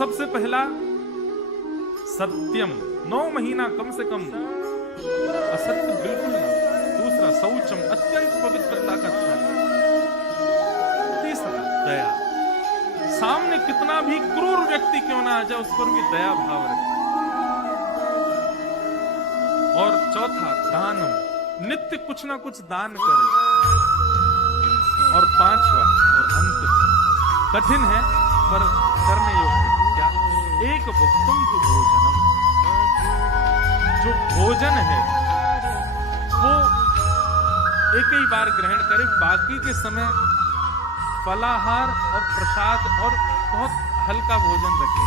सबसे पहला सत्यम, 9 महीना कम से कम असत्य बिल्कुल ना। दूसरा शौचम, अत्यंत पवित्रता का त्याग। तीसरा दया, सामने कितना भी क्रूर व्यक्ति क्यों ना आ जाए उस पर भी दया भाव रखें। और चौथा दानम, नित्य कुछ ना कुछ दान करे। और पांचवा और अंतिम, कठिन है पर करने योग्य, क्या? एक भुक्तुम तु भोजनम, जो भोजन है वो एक ही बार ग्रहण करे, बाकी के समय फलाहार और प्रसाद और बहुत हल्का भोजन रखे।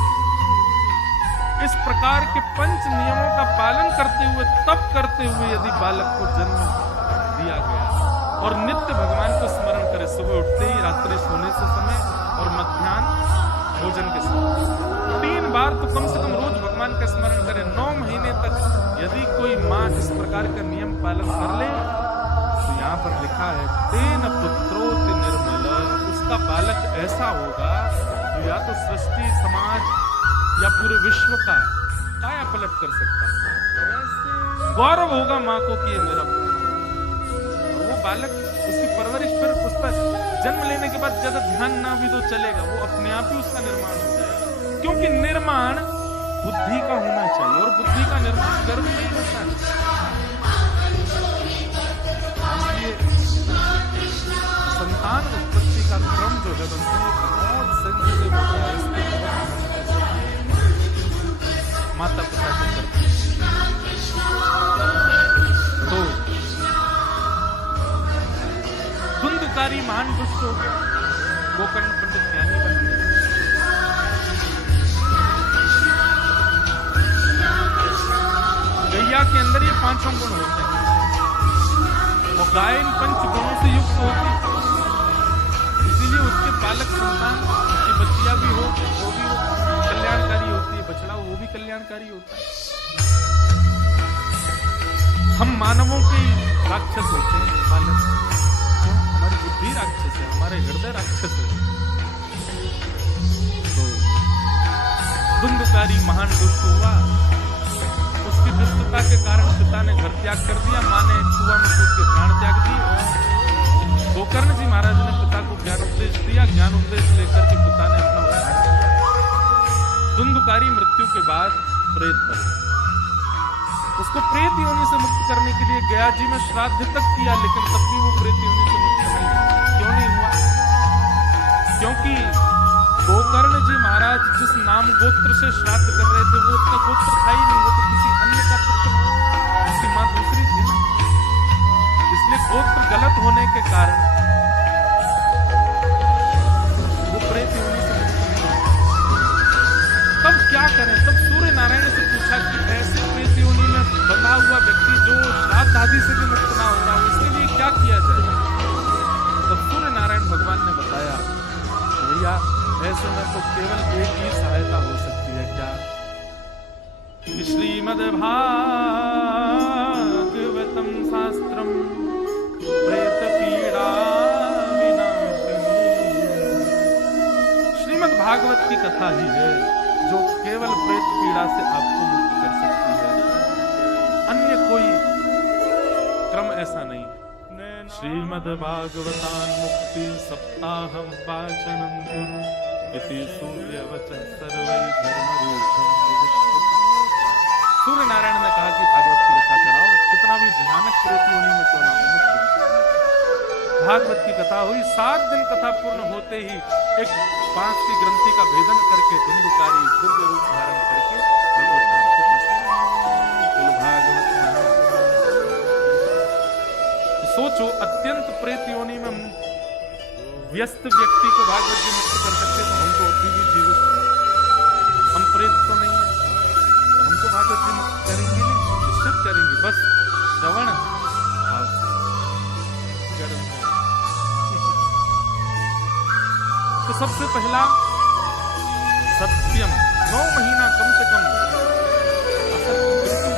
इस प्रकार के 5 नियमों का पालन करते हुए, तप करते हुए यदि बालक को जन्म दिया गया और नित्य भगवान को स्मरण करे, सुबह उठते ही, रात्रि सोने से समय और मध्याह्न भोजन के समय 3 बार तो कम से कम रोज भगवान का स्मरण करे। 9 महीने तक यदि कोई माँ इस प्रकार का नियम पालन कर ले तो यहाँ पर लिखा है तेन पुत्रोति निर्मल, उसका बालक ऐसा होगा जो या तो सृष्टि, समाज या पूरे विश्व का काया पलट कर सकता है। गौरव होगा माँ को कि ये मेरा वो बालक, उसकी परवरिश फिर उस पर जन्म लेने के बाद ज्यादा ध्यान ना भी तो चलेगा, वो अपने आप ही उसका निर्माण हो जाएगा। क्योंकि निर्माण बुद्धि का होना चाहिए और बुद्धि का निर्माण गर्भ में ही होता है। संतान उत्पत्ति का क्रम जो है बहुत सेंसिटिव होता है, माता पिता को करते तो धुंधकारी महान दुष्ट हो गया, गोकर्ण पंडित ज्ञानी बन गए। गैया के अंदर ये 5 गुण होते हैं और गाय इन 5 गुणों से युक्त होती है, इसीलिए उसके बालक संतान, उसकी बच्चियां भी हो वो भी कल्याणकारी होती है, बछड़ा वो भी कल्याणकारी होता है। हम मानवों के राक्षस होते हैं, बालक हमारी बुद्धि राक्षस है, हमारे हृदय राक्षस है। तो धुंधकारी महान दुष्ट हुआ, उसकी दुष्टता के कारण पिता ने घर त्याग कर दिया, माँ ने कुआं में कूद के प्राण त्याग दिए। गोकर्ण जी महाराज ने पिता को ज्ञान उपदेश दिया, ज्ञान उपदेश लेकर के पिता ने अपना उद्धार किया। धुंधकारी मृत्यु के बाद प्रेत बना, उसको प्रेत योनि से मुक्त करने के लिए गया जी में श्राद्ध तक किया, लेकिन तब भी वो प्रेत योनि से मुक्त नहीं हुआ। क्यों नहीं हुआ? क्योंकि गोकर्ण जी महाराज जिस नाम गोत्र से श्राद्ध कर रहे थे वो उसका गोत्र था ही नहीं, वो तो किसी अन्य का पुत्र, उसकी मां दूसरी थी ना, इसलिए गोत्र गलत होने के कारण वो प्रेत योनि से मुक्त नहीं हुआ। तब क्या करें? तब सूर्य नारायण से पूछा कि ऐसे प्रेत योनि में बंधा हुआ व्यक्ति जो श्राद्ध आदि से भी मुक्त ना हो रहा, उसके लिए क्या किया जाए? तब सूर्य नारायण भगवान ने बताया, भैया ऐसे में तो केवल एक ही सहायता हो सकती है, क्या? श्रीमद् भागवतम शास्त्रम प्रेत पीड़ा विनाशिनी। श्रीमद् भागवत की कथा ही है जो केवल प्रेत पीड़ा से आपको मुक्त कर सकती है, अन्य कोई क्रम ऐसा नहीं। श्रीमद् भागवतान मुक्ति सप्ताहम वाचनम इति सूर्यवचन सर्वै धर्मरूपम। सूर्य नारायण ने कहा कि भागवत की कथा कराओ, कितना भी भयानक प्रेत योनि में क्यों ना हो। भागवत की कथा हुई, 7 दिन कथा पूर्ण होते ही एक बांस की ग्रंथि का भेदन करके धुंधकारी दिव्य रूप धारण करके भगवत धाम को प्रस्थान। भागवत सोचो, अत्यंत प्रेत योनि में व्यस्त व्यक्ति को भागवत जी मुक्त कर सकते, तो हम तो अभी भी जीवित हैं, हम प्रेत तो नहीं है, तो हमको भागवत जी मुक्त करेंगे नहीं, निश्चित करेंगे, बस श्रवण भाव से गर्म है। तो सबसे पहला सत्यम, 9 महीना कम से कम असत्य बिल्कुल।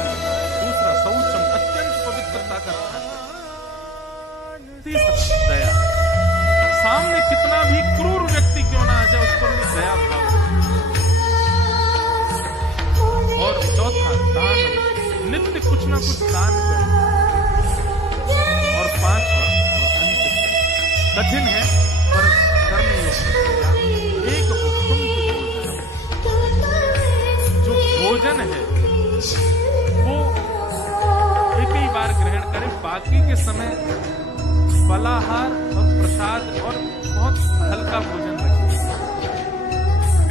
दूसरा शौचम, अत्यंत पवित्रता का ध्यान। तीसरा दया, सामने कितना भी क्रूर व्यक्ति क्यों ना आ जाए उस पर भी दया भाव। दानम, नित्य कुछ ना कुछ दान करे। और पांचवा और अंत कठिन है पर करने योग्य, एक भुक्तुम भोजनम, जो भोजन है वो एक ही बार ग्रहण करे, बाकी के समय फलाहार और प्रसाद और बहुत हल्का भोजन रखे।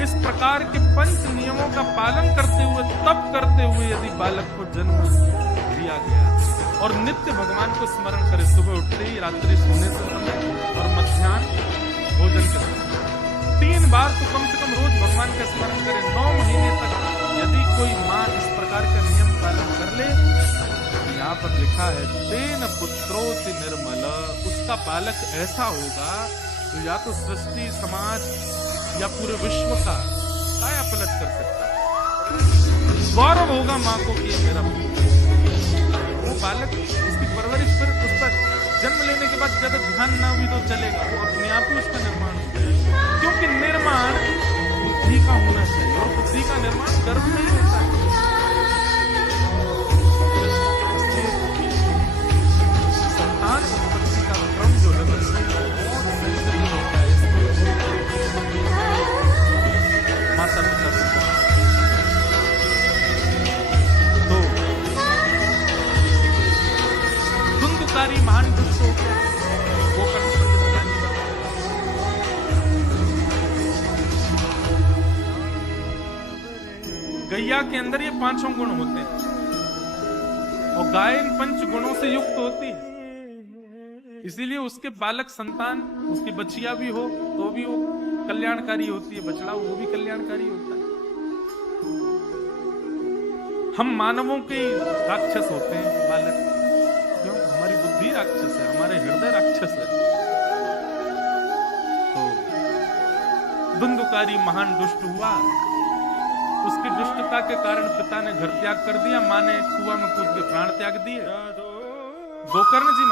इस प्रकार के पंच नियमों का पालन करते हुए, तप करते हुए यदि बालक को जन्म दिया गया और नित्य भगवान को स्मरण करे, सुबह उठते ही, रात्रि सोने से समय और मध्याह्न भोजन के समय 3 बार तो कम से कम रोज भगवान का स्मरण करे। 9 महीने तक यदि कोई माँ इस प्रकार का नियम पालन कर ले, यहाँ पर लिखा है तेन पुत्रोति निर्मल, उसका बालक ऐसा होगा तो या तो सृष्टि, समाज या पूरे विश्व का काया पलट कर सकता है। गौरव होगा माँ को कि मेरा वो बालक, उसकी परवरिश पर, उस पर जन्म लेने के बाद ज्यादा ध्यान ना भी तो चलेगा, वो अपने आप ही उसका निर्माण हो जाएगा। क्योंकि निर्माण बुद्धि का होना चाहिए और बुद्धि का निर्माण गर्भ में ही होता है। संतान उत्पत्ति का क्रम जो है बहुत सेंसिटिव होता है। माता पिता तो धुंधकारी महान दुष्ट हो गया, गोकर्ण पंडित ज्ञानी। गैया के अंदर ये 5 गुण होते हैं और गाय इन 5 गुणों से युक्त होती है, इसीलिए उसके बालक संतान, उसकी बच्चियां भी हो तो भी वो कल्याणकारी होती है, बछड़ा वो भी कल्याणकारी होता है। हम मानवों के राक्षस होते हैं बालक, क्यों? हमारी बुद्धि राक्षस है, हमारे हृदय राक्षस है। तो धुंधकारी महान दुष्ट हुआ, उसकी दुष्टता के कारण पिता ने घर त्याग कर दिया, माँ ने कुआं में कूद के प्राण त्याग दिए। गोकर्ण जी